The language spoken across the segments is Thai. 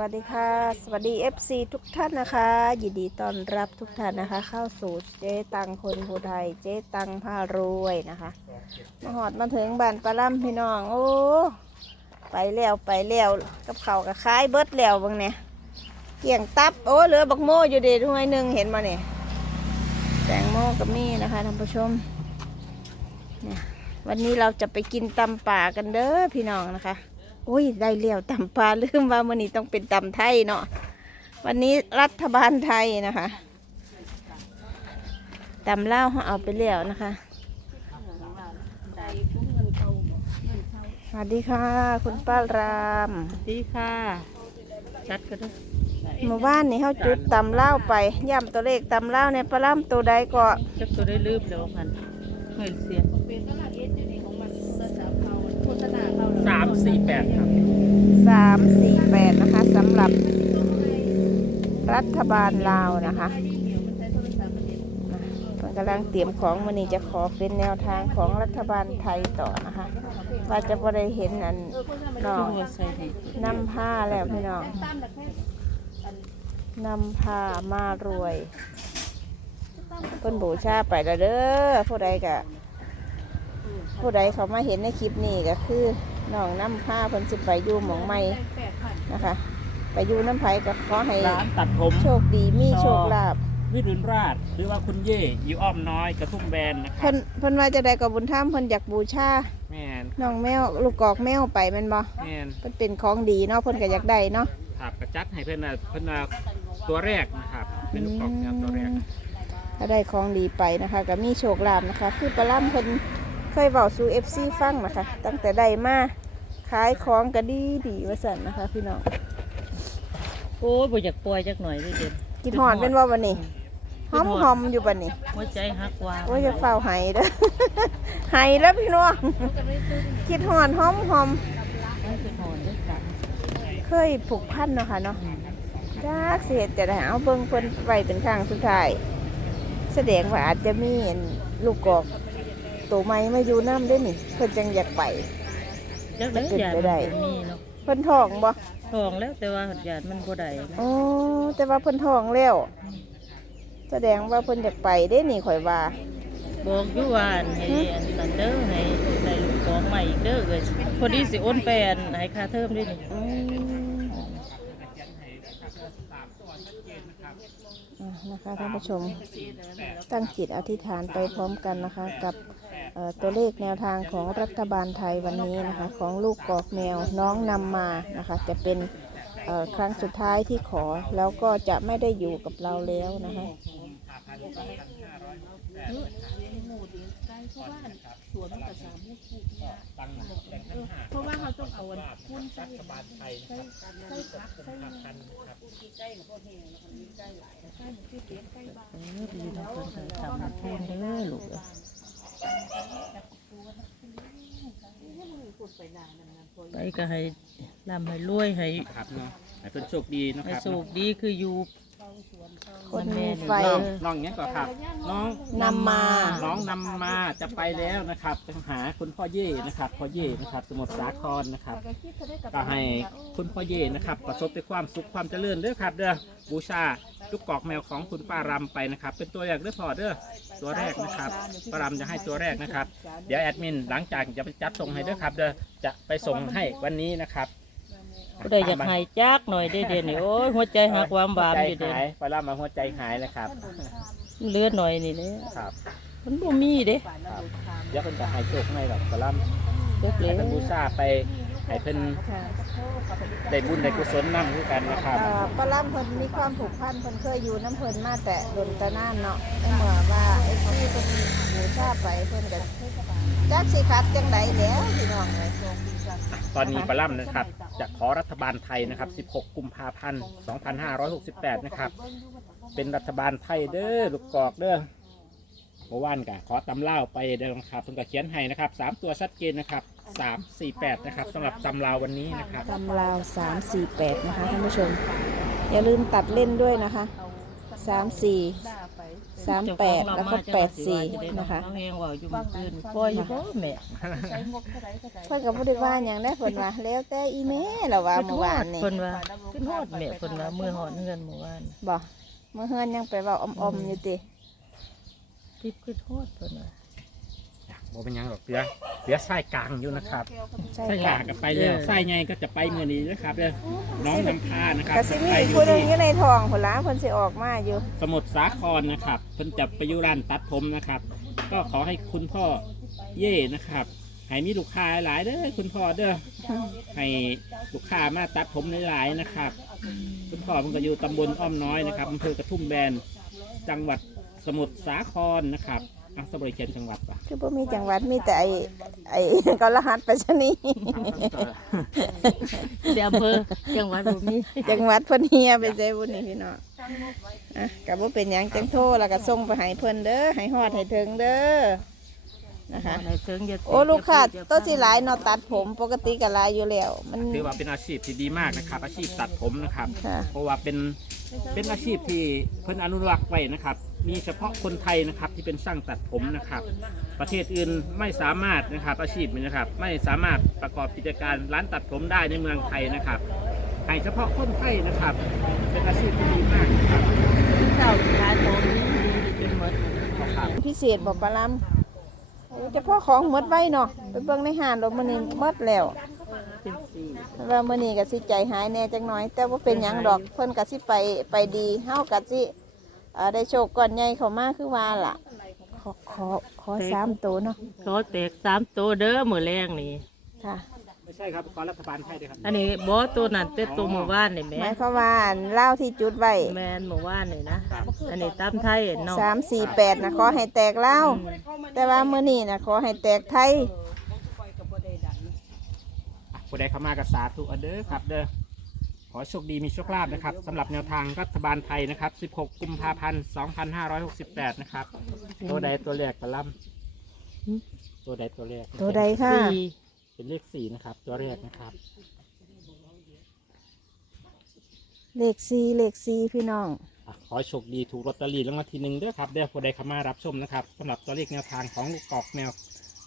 วัสดีค่ะ สวัสดี FC ทุกท่านนะคะ ยินดีต้อนรับทุกท่านนะคะ เข้าสู่เจ๊ตังคนผู้ไทย เจ๊ตังพารวยนะคะ มาหอดมาถึงบ้านปลาล่ำพี่น้อง โอ้ ไปแล้วไปแล้วกับเขากับคล้ายเบิดแล้วบางเนี่ยเกี่ยงตับ โอ้เหลือบักโมอยู่เด็ดห้วยหนึ่งเห็นมาเนี่ยแตงโมกับมี่นะคะท่านผู้ชมเนี่ยวันนี้เราจะไปกินตำป่ากันเด้อพี่น้องนะคะ อุ้ย ได้เลี้ยวตำปลาลืมว่าวันนี้ต้องเป็นตำไทยเนาะวันนี้รัฐบาลไทยนะคะตำเล่าวเขาเอาไปเลี้ยวนะคะสวัสดีค่ะ คุณป้ารามดีค่ะชัดก็ได้หมู่บ้านนี่เขาจุดตำเล่าวไปย่ำตัวเลขตำเล่าวในปลาล่ำตัวใดก็จักตัวได้ลืมแล้วพันเงินเสียสาม สี่แปดครับ สามสี่แปดนะคะสำหรับรัฐบาลลาวนะคะเพิ่นกำลังเตรียมของวันนี้จะขอเป็นแนวทางของรัฐบาลไทยต่อนะคะ ว่าจะบ่ได้เห็นอันน้องนำผ้าแล้วพี่น้องนำผ้ามารวยเพิ่นบูชาไปแล้วเด้อผู้ใดกะผู้ใดเขามาเห็นในคลิปนี้ก็คือน้องนำผ้าเพิ่นสิไปอยู่หมองใหม่นะคะ ไปอยู่น้ำไผ่ก็ขอให้ร้านตัดผม โชคดีมีโชคลาภวิรุณราช หรือว่าคุณเย่อยู่อ้อมน้อยกระทุ่มแบนนะครัเพิ่บนเพิ่นว่าจะได้กับบุญธรรมเพิ่นอยากบูชาแม่นน้องแมวลูกกอกแมวไปแม่นบ่แม่นเพิ่นเป็นของดีเนาะเพิ่นก็อยากได้เนาะขับกระจัดให้เพื่อนน่ะเพื่อนน่ะตัวแรกนะครับ เป็นลูกกอกแนวตัวแรก ถ้าได้ของดีไปนะคะ ก็มีโชคลาภนะคะ คือปลาล่ำเพิ่น เคยเว้าสู่ FC ฟังนะคะ ตั้งแต่ได้มาขายของก็ดีดีว่าซั่นนะคะ พี่น้องโอ้ยบ่อยากปล่อยจักหน่อยเลยเด่นกินหอดเป็นว่าวันนี้หอมหอมๆอยู่บัดนี้หัวใจหักวางโอ้ยจะเฝ้าไห้เด้อไห้แล้วพี่น้องคิดหอดหอมหอมมันเป็นหอนด้วยกันๆเคยผูกพันเนาะค่ะเนาะจักสิเฮ็ดจะได้เอาเบิ่งเพิ่นไว้เป็นครั้งสุดท้ายแสดงว่าอาจจะมีอันลูกกอก ตัวใหม่มาอยู่น้ำด้วยนี่เพิ่นจังอยากไปจักได้เป็นยานไปมันได้บ่มีเนาะเพิ่นท้องบ่ทองแล้วแต่ว่าหยาดมันบ่ได้นะอ๋อแต่ว่าเพิ่นท้องแล้ว แสดงว่าเพิ่นอยากไปเด้นี่ข่อยว่า บอกอยู่ว่าอันให้อันนั้นเด้อให้ได้ลูกของใหม่อีกเด้อเอ้ยพอดีสิโอนไปอันให้ค่าเทอมด้วยนี่อืมอะนะคะท่านผู้ชมตั้งจิตอธิษฐานไปพร้อมกันนะคะ กับเอ่อ ตัวเลขแนวทางของรัฐบาลไทยวันนี้นะคะ ของลูกกอกแมวน้องนำมานะคะ จะเป็นครั้งสุดท้ายที่ขอแล้วก็จะไม่ได้อยู่กับเราแล้วนะคะเพราะว่าเขาต้องเอาอันพุ่นใส่บาลไทยนะครับใส่ผักใส่พันครับเออดีนะเพิ่นก็ทำพูนเด้อลูกเอ้ ไปก็ให้ร่ำให้รวยให้ครับเนาะให้เพื่อนโชคดีนะให้ครับสุขดีคืออยู่คนมีไฟน้องน้องเนี้ยก่อนครับ น้องนำมา น้องนำมาจะไปแล้วนะครับไปหาคุณพ่อเย่นะครับพ่อเย่นะครับ สมุทรสาครนะครับ ก็ให้คุณพ่อเย่นะครับ ประสบแต่ความสุขความเจริญเด้อครับ เด้อบูชา ลูกกอกแมวของคุณป้ารำไปนะครับ เป็นตัวอย่างเด้อพอเด้อตัวแรกนะครับป้ารำจะให้ตัวแรกนะครับ เดี๋ยวแอดมินหลังจากจะไปจัดส่งให้เด้อครับเด้อจะไปส่งให้วันนี้นะครับผู้ใดอยากให้จักหน่อยได้เด่นนี่โอ้ยหัวใจหักวามบามใจอยู่เด่นหายป้ารำมาหัวใจหายนะครับเลือดหน่อยนี่เด้ครับมันบ่มีเด้ครับเดี๋ยวเพิ่นจะให้โชคให้แบบป้ารำเด็กเลให้ยเพิ่นบูชาไป ให้เพิ่นได้บุญได้กุศลนั่ด้วยกันนะครับ เอ่อปลาล่ำเพิ่นมีความผูกพันเพิ่นเคยอยู่น้ำเพิ่นมาแต่ดนตะนานเนาะไม่เหมือนว่าไอ้ที่เพิ่นบูชาไปเพิ่นก็จักสิคัดจังไดแล้วพี่น้องเลยตอนนี้ปลาล่ำนะครับ จะขอรัฐบาลไทยนะครับ 16 กุมภาพันธ์ 2568 นะครับ เป็นรัฐบาลไทยเด้อลูกกอกเด้อเมื่อวานกะขอตำเล่าวไปเด้อครับเพิ่นก็เขียนให้นะครับ 3 ตัวชัดเจนนะครับ 348นะครับสำหรับตำลาววันนี้นะครับตำราวสามสี่แปดนะคะท่านผู้ชม อย่าลืมตัดเล่นด้วยนะคะสามสี่สามแปดแล้วก็แปดสี่นะคะเอาแหงว่าอยู่มื้อคืนปล่อยอยู่บ่แม่เพิ่นกับผู้ได้ว่าอย่างได้เพิ่นว่าแล้วแต่อีแม่เราว่าเมื่อวานนี่เพิ่นว่านฮอดแม่เพิ่นว่ามือหอดเฮือนเมื่อวานบ่เมื่อเฮือนยังไปเว้าอมๆอยู่ติทิพย์ขึ้นฮอดเพิ่นว่า บ่เป็นหยังหรอกเสือเสือไส้กลางอยู่นะครับใช่ไส้หค่ะลากับไปแล้วไส้ไงก็จะไปเมื่อนี้นะครับเด้อน้องนำพานะครับก็สิมีไปอีกอผู้หนึงที่อยู่ในท้องพุ่นล่ะเพิ่นสิออกมาอยู่ สมุทรสาครนะครับเพิ่นจะไปอยุร้านตัดผมนะครับ ก็ขอให้คุณพ่อเย่นะครับให้มีลูกค้าหลายเด้อคุณพ่อเด้อให้ลูกค้ามาตัดผมหลายๆนะครับ คุณพ่อเพิ่นก็อยู่ตำบลอ้อมน้อยนะครับอำเภอกระทุ่มแบนจังหวัดสมุทรสาครนะครับ อะสบริเขียนจังหวัดปะคือบ่มีจังหวัดมีแต่ไอ้ไอ้ก็รหัสไปรษณีย์เดี๋ยวอำเภอจังหวัดบ่มีจังหวัดเพิ่นเฮียไปใส่บุญนี่พี่น้องอะก็บ่เป็นหยังจังโทรแล้วก็ส่งไปให้เพิ่นเด้อให้ฮอดให้ถึงเด้อ นะคะในเชิงอย่าโอ้ลูกค้าตัวสิหลายเนาะตัดผมปกติก็หลายอยู่แล้ว มัน ถือว่าเป็นอาชีพที่ดีมากนะครับ อาชีพตัดผมนะครับ ค่ะ เพราะว่าเป็นเป็นอาชีพที่เพิ่นอนุรักษ์ไว้นะครับ มีเฉพาะคนไทยนะครับที่เป็นช่างตัดผมนะครับ ประเทศอื่นไม่สามารถนะครับ อาชีพนี้นะครับ ไม่สามารถประกอบกิจการร้านตัดผมได้ในเมืองไทยนะครับให้เฉพาะคนไทยนะครับ เป็นอาชีพที่ดีมากนะครับ เจ้าขายของดีจนหมดครับพิเศษบ่ปลาลำ โอ้เฉพาะของหมดไว้เนาะไปเบิ่งในห้างแล้วมื้อนี้หมดแล้วเป็นสี่ว่ามื้อนี้ก็สิใจหายแหน่จักหน่อย แต่ว่าเป็นหยังดอกเพิ่นก็สิไปไปดีเฮาก็สิอ่าได้โชคก้อนใหญ่เข้ามาคือว่าล่ะ ขอขอขอสามตัวเนาะ ขอแตกสามตัวเด้อมื้อแรงนี่ค่ะไม่ใช่ครับขอรัฐบาลไทยด้วยครับอันนี้บ่ตัวนั้นแต่ตัวเมื่อวานนี่หแม่มายความว่าอันเล่าวที่จุดไว้แม่นเมื่อวานนี่นะ อันนี้ตามไทยเนาะสามสี่แปดนะขอให้แตกเล่าวแต่ว่ามื้อนี้นะขอให้แตกไทยอะผู้ใดเข้ามากับสาธุเอาเด้อครับ เด้อขอโชคดีมีโชคลาภนะครับสำหรับแนวทางรัฐบาลไทยนะครับ 16 กุมภาพันธ์2568 นะครับ ตัวใดตัวแรกกระลำตัวใดตัวแรกตัวใดค่ะสี่ เป็นเลขสี่นะครับ ตัวแรกนะครับ เลขสี่เลขสี่พี่น้อง อะขอให้โชคดีถูกลอตเตอรี่รางวัลที่หนึ่งเด้อครับเด้อผู้ใดเข้ามารับชมนะครับสำหรับตัวเลขแนวทางของลูกกอกแมว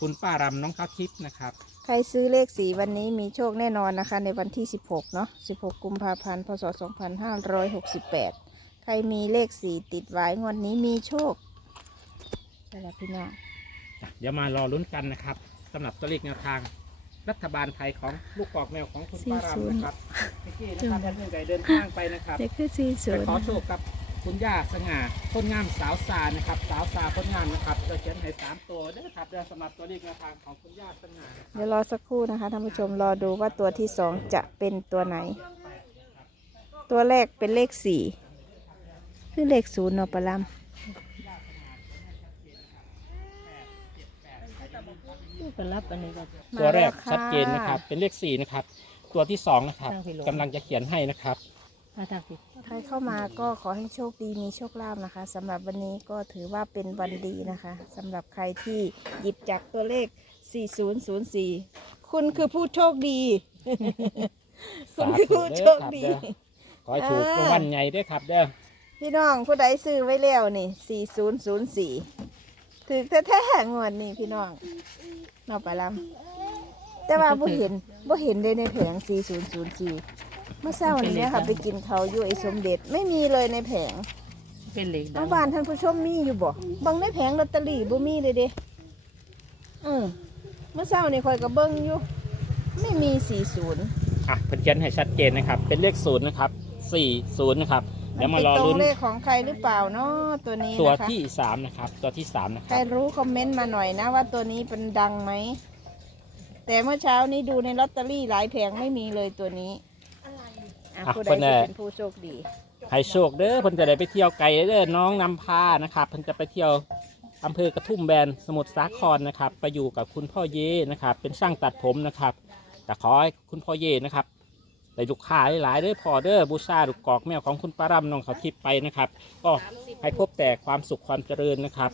คุณป้ารำน้องข้าวทิพย์นะครับ ใครซื้อเลขสีวันนี้มีโชคแน่นอนนะคะ ในวันที่ 16 เนาะ 16 กุมภาพันธ์ พศ 2568 ใครมีเลขสีติดไว้งวดนี้มีโชคใช่แล้วพี่น้องอะเดี๋ยวมารอลุ้นกันนะครับสำหรับตัวเลขแนวทาง รัฐบาลไทยของลูกกอกแมวของคุณป้ารำนะครับเมื่อกี้นะครับท่านผู้ใดเดินทางไปนะครับเลขคือสี่ศูไปนย์ขอโชคกับคุณย่าสง่าคนงามสาวซานะครับ สาวซาคนงามนะครับจะเขียนให้สามตัวเด้อครับเดี๋ยวสำหรับตัวเลขแนวทางของคุณย่าสง่านะครับเดี๋ยวรอสักครู่นะคะท่านผู้ชมรอดูว่าตัวที่สองจะเป็นตัวไหน ตัวแรกเป็นเลขสี่คือเลขศูนย์เนาะปะลำ ไปรับอันนี้ก็ ตัวแรกมาแล้วค่ะชัดเจนนะครับ เป็นเลขสี่นะครับ ตัวที่สองนะครับทางที่ลง กำลังจะเขียนให้นะครับ มาทางที่ใครเข้ามาก็ขอให้โชคดีมีโชคลาภนะคะสำหรับวันนี้ก็ถือว่าเป็นวันดีนะคะสำหรับใครที่หยิบจากตัวเลข 4004 คุณคือผู้โชคดี คุณคือผู้โชคดี ขอให้ถูกรางวัลใหญ่ด้วยครับเด้อพี่น้องผู้ใดซื้อไว้แล้วนี่ 4004 ถือแท้ๆงวดนี้พี่น้อง นอกไปลำแต่ว่าบ่เห็นบ่เห็นเลยในแผง 4004 เมื่อเช้านี้นะคะไปกินเขาวอยู่ไอ้สมเด็จไม่มีเลยในแผงเป็นเหล็กดัเอาบ้านท่านผู้ชมมีอยู่บ่เบังในแผงลอตเตอรี่บ่มีเลยเด้เออเมื่อเช้านี่ข่อยก็เบิ่งอยู่ ไม่มี 40อะเพิ่นเขียนให้ชัดเจนนะครับ เป็นเลขศูนย์นะครับสี่ศูนย์นะครับ เดี๋ยวมารอตรลุ้งนเลขของใครหรือเปล่าเนาะตัวนี้ตัวนะคะที่สามนะครับ ตัวที่สามนะคใครรับรู้คอมเมนต์มาหน่อยนะว่าตัวนี้เป็นดังไหม แต่เมื่อเช้านี้ดูในลอตเตอรี่หลายแผงไม่มีเลยตัวนี้อะผู้ใดจะเป็นผู้โชคดี ให้โชคเด้อเพิ่นจะได้ไปเที่ยวไกลเด้อน้องนำพานะครับเพิ่นจะไปเที่ยวอำเภอกระทุ่มแบนสมุทรสาครนะครับไปอยู่กับคุณพ่อเย่นะครับ เป็นช่างตัดผมนะครับแต่ขอให้คุณพ่อเย่นะครับ ได้ลูกค้าหลายๆเด้อพอเด้อบูชาลูกกอกแมวของคุณป้ารำน้องเขาทิพย์ไปนะครับ ก็ให้พบแต่ความสุขความเจริญนะครับ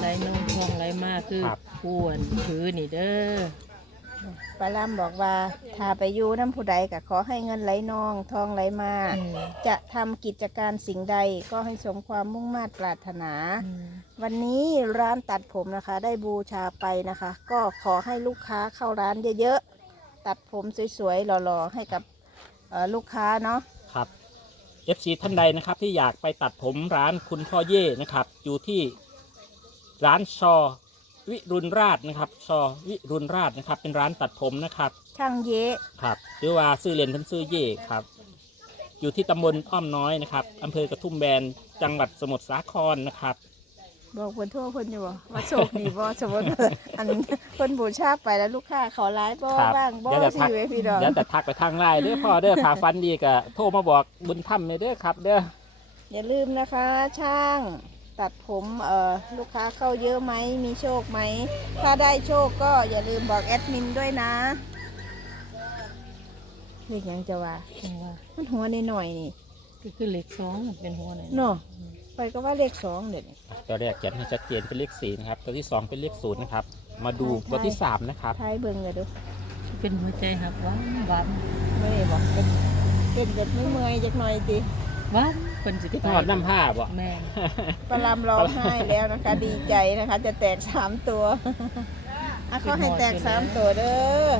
ไหลนองทองไหลมาคือครับควรถือนี่เด้อ ปลาล่ำบอกว่าถ้าไปอยู่น้ำผู้ใดก็ขอให้เงินไหลนอง ทองไหลมา อืม จะทำกิจการสิ่งใดก็ให้สมความมุ่งมา่ปรารถนาอืมวันนี้ร้านตัดผมนะคะ ได้บูชาไปนะคะ ก็ขอให้ลูกค้าเข้าร้านเยอะๆ ตัดผมสวยๆ หล่อๆ ให้กับเอ่อลูกค้าเนาะ ครับ FC ท่านใดนะครับที่อยากไปตัดผมร้านคุณพ่อเย่นะครับ อยู่ที่ร้านชอ วิรุณราชนะครับชอวิรุณราชนะครับ เป็นร้านตัดผมนะครับ ช่างเยะครับหรือว่าซื้อเรียนท่านซื้อเย่ครับ อยู่ที่ตำบลอ้อมน้อยนะครับอำเภอกระทุ่มแบนจังหวัดสมุทรสาครนะครับ บอกเพิ่นโทั่วเพิ่นอยู่บ่ว่าโชคดีบ่สมมติว่าอันเพิ่นบูชาไปแล้วลูกค้าขอร้ายบ่ครับบ้างบ่เดี๋ยวจะสิทักอยู่ให้พี่ดอกเดี๋ยวแต่ทักไปทางไลน์เด้อพ่อเด้อพาฟันดีก็โทรมาบอกบุญถ้ำเลยเด้อครับ เด้ออย่าลืมนะคะ ช่าง ตัดผมเอ่อลูกค้าเข้าเยอะไหมมีโชคไหม ถ้าได้โชคก็อย่าลืมบอกแอดมินด้วยนะเรียกหยังจะว่าจังว่ามันหัวนิดหน่อยๆนี่ก็คือเลขสองมันเป็นหัวไหนเนาะไปก็ว่าเลขสองเดี๋ยวนี้ ตัวแรกเขียนให้ชัดเจนเป็นเลขสี่นะครับ ตัวที่สองเป็นเลขศูนย์นะครับ มาดูใช่ ตัวที่สามนะครับท้ายเบิ่งกันดูเป็นหัวใจหักหวานหวานไม่ได้บอกเป็นเป็นแบบไม่เมื่อยๆจักหน่อยดิหวาน คนสิที่ไปทอดน้ำผ้าบ่แม่ปลาลำร้องไห้แล้วนะคะ ดีใจนะคะ จะแตกสามตัวอะเขาให้แตกสามตัวเด้อ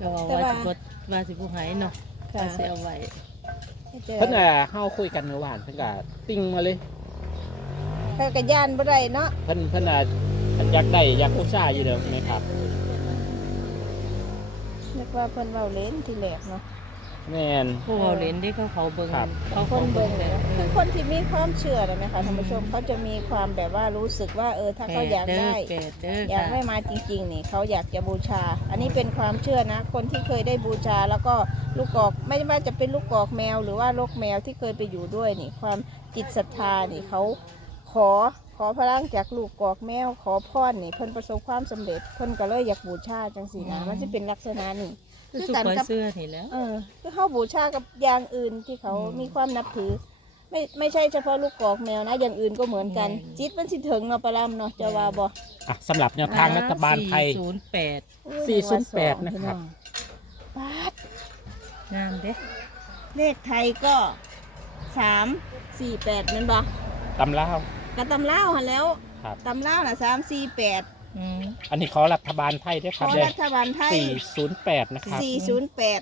ก็ว่าว่าสิบ่ว่าสิบ่หายเนาะค่ะ ว่าสิเอาไว้ให้เจอเพิ่นอะเข้าคุยกันเมื่อวานเพิ่นก็ติ้งมาเลย เขากระย่านบ่ได้เนาะเพิ่นเพิ่นอะเพิ่นอยากได้อยากผู้ชายอยู่เด้อไหมครับนึกว่าเพิ่นเว้าเล่นทีแรกเนาะ แม่น ผู้เอาเหรียญที่เขาเขาเบิ่งครับ เขาคเขานเบิ่เบิ่งงแบเนี่ยบคือคนที่มีความเชื่อเลยนะคะท่านผู้ชมเขาจะมีความแบบว่ารู้สึกว่าเออถ้าเขาอยากได้ แปดเด้ออยากค่ะ ได้มาจริงๆนี่เขาอยากจะบูชา อันนี้เป็นความเชื่อนะ คนที่เคยได้บูชาแล้วก็ลูกกอกไม่ว่าจะเป็นลูกกอกแมว หรือว่าลกแมวที่เคยไปอยู่ด้วยนี่ ความจิตศรัทธานี่เขาขอขอพลังจากลูกกอกแมว ขอพรนี่เพิ่นประสบความสำเร็จเพิ่นก็เลยอยากบูชาจังสีนะมันจะเป็นลักษณะนี่ คือสุขไว้เสื้อนี่แหล้ว เออคือเขาบูชากับอย่างอื่นที่เขาอืมมีความนับถือ ไม่ไม่ใช่เฉพาะลูกกอกแมวนะ อย่างอื่นก็เหมือนกันอืมจิตมันสิถึงเนาะปลาลำเนาะจะว่าบ่อะสำหรับแนวทางรัฐบาลไทย ศูนย์แปด408นะครับบาทงามเด้เลขไทยก็สามสี่แปดนั่นบ่ตำเล่าว กระตำเล่าวหันแล้วครับ ตำเล่าวน่ะสามสี่แปด อืมอันนี้ขอรัฐบาลไทยด้วยขครับอเด้อรัฐบาลไทย408นะครับสี่ศูนย์แปด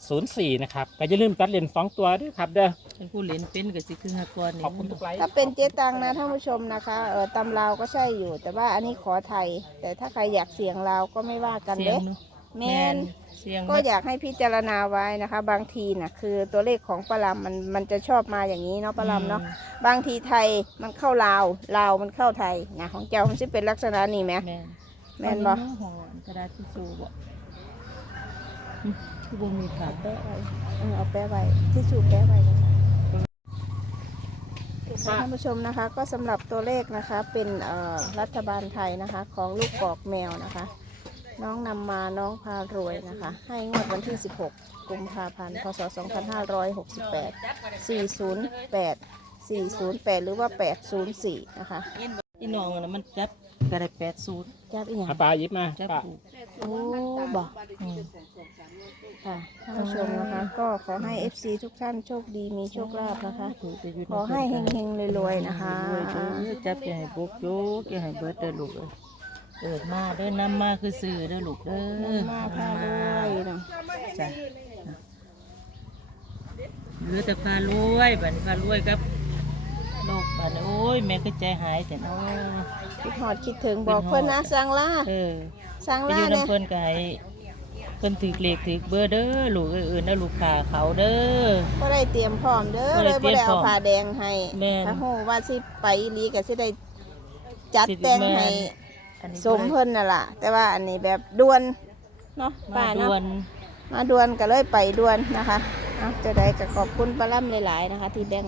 804นะครับก็อย่าลืมตัดเลนสองตัวด้วยครับเด้อเป็นผู้เล่นเป็นก็สิคือหากรนี่ขอบคุณทุกไลค์ ถ้าเป็นเจ๊ตังนะท่านผู้ชมนะคะเออตำลาวก็ใช่อยู่ แต่ว่าอันนี้ขอไทย แต่ถ้าใครอยากเสียงลาวก็ไม่ว่ากันเสียเด้งเนาะ แมนเสียงก็อยากให้พิจารณาไว้นะคะ บางทีนะคือตัวเลขของปลาลำมันมันจะชอบมาอย่างนี้เนาะปลาลำเนาะบางทีไทยมันเข้าลาวลาวมันเข้าไทยนะของเจ้ามันจะเป็นลักษณะนี้ไหมแม่นแม่นบ่เอาห่อกระดาษทิชชู่บ่อืมคือบ่มีขาแปะไว้เออเอาแปะไว้ที่สูบแปะไว้นะคะท่านผู้ชมนะคะก็สำหรับตัวเลขนะคะเป็นเอ่อรัฐบาลไทยนะคะ ของลูกกอกแมวนะคะ น้องนำมาน้องพารวยนะคะ ให้งวดวันที่ 16 กุมภาพันธ์ พศ 2568 408 408 หรือว่า 804 นะคะ อีน้องน่ะมันจับกระได้แปดศูนย์จับอีกอย่างอาปลาหยิบมาจับป้าถูก โอ้บอกอืมค่ะท่านผู้ชมนะคะ ก็ขอให้ FC ทุกท่านโชคดีมีโชคลาภนะคะ ถูกไปอยู่ขอให้เฮงๆรวยๆนะคะ รวยๆเด้อจับอย่าให้บุกโยกอย่าให้เบิดเด้อลูกเอ้ย เกิดมาเด้อนำมาคือสื่อเด้อลูกเด้อมาพารวยเนาะจ้ะเหลือแต่พารวยบัดนี้พารวยครับโลกบัดนี้โอ้ยแม่ก็ใจหายแต่น้อยคิดหอดคิดถึงบอกเพื่อนนะสังล่าเออสังไปล่าอยู่เนี่ยน้ำเพิ่นก็ให้เพิ่นถือเลขถือเบอร์เด้อลูกเอ้ยๆนะลูกค้าเขาเด้อ ก็ได้เตรียมพร้อมเด้อบ่เลได้ยเตรีบ่ยมได้พร้เอาอมผ้าแดงให้แม่นถ้าโหว่าสิไปอีหลีก็สิได้จัดสิแต่งแม่นให้ อันนี้สมเพิ่นน่ะล่ะ แต่ว่าอันนี้แบบด่วนเนาะมาป้าด่เนาะวนมาด่วนก็เลยไปด่วนนะคะเอาจะได้ก็ขอบคุณป้าล่ำหลายๆนะคะ ที่แบ่ง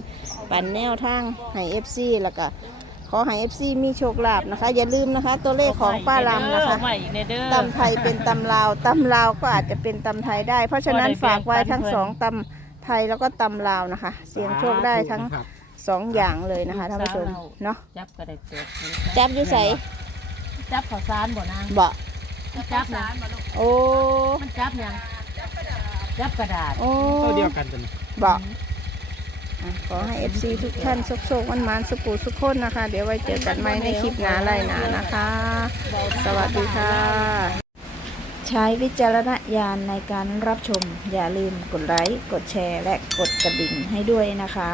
ปันแนวทางให้ FC แล้วก็ขอให้ FC มีโชคลาภนะคะ อย่าลืมนะคะ ตัวเลขของป้าล่ำนะคะเอาใหม่อีกในเด้อตำไทยเป็นตำลาวตำลาวก็อาจจะเป็นตำไทยได้ เพราะฉะนั้นพอได้ฝากไว้แบ่งปันทั้งเพิ่นสองตำไทยแล้วก็ตำลาวนะคะ เสียงโชคได้ทั้งครับสองอย่างเลยนะคะท่านผู้ชมเนาะจับก็ได้เปิดจับอยู่ใส่ จับข้าวสารบ่นางเบาจับหยังโอ้มันจับหยังจับกระดาษโอ้ตัวเดียวกันเป็นเบาอะขอให้ FC ทุกท่านสุขๆวันมานๆสุขุสุขคนนะคะ เดี๋ยวไว้เจอกันใหม่ในคลิปหน้าไรหนานะคะ สวัสดีค่ะ ใช้วิจารณญาณในการรับชม อย่าลืมกดไลค์ กดแชร์ และกดกระดิ่งให้ด้วยนะคะ